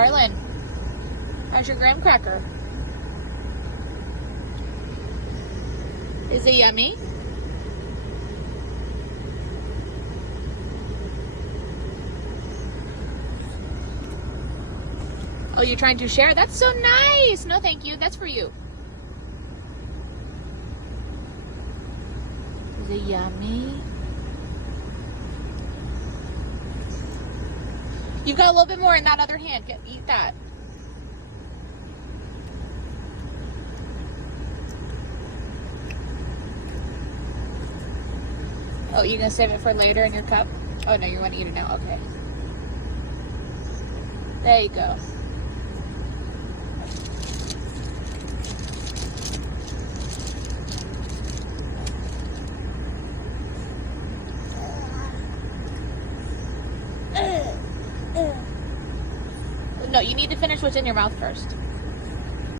Arlen, how's your graham cracker? Is it yummy? Oh, you're trying to share? That's so nice. No, thank you. That's for you. Is it yummy? You've got a little bit more in that other hand. Eat that. Oh, you're gonna save it for later in your cup? Oh no, you want to eat it now. Okay. There you go. No, you need to finish what's in your mouth first.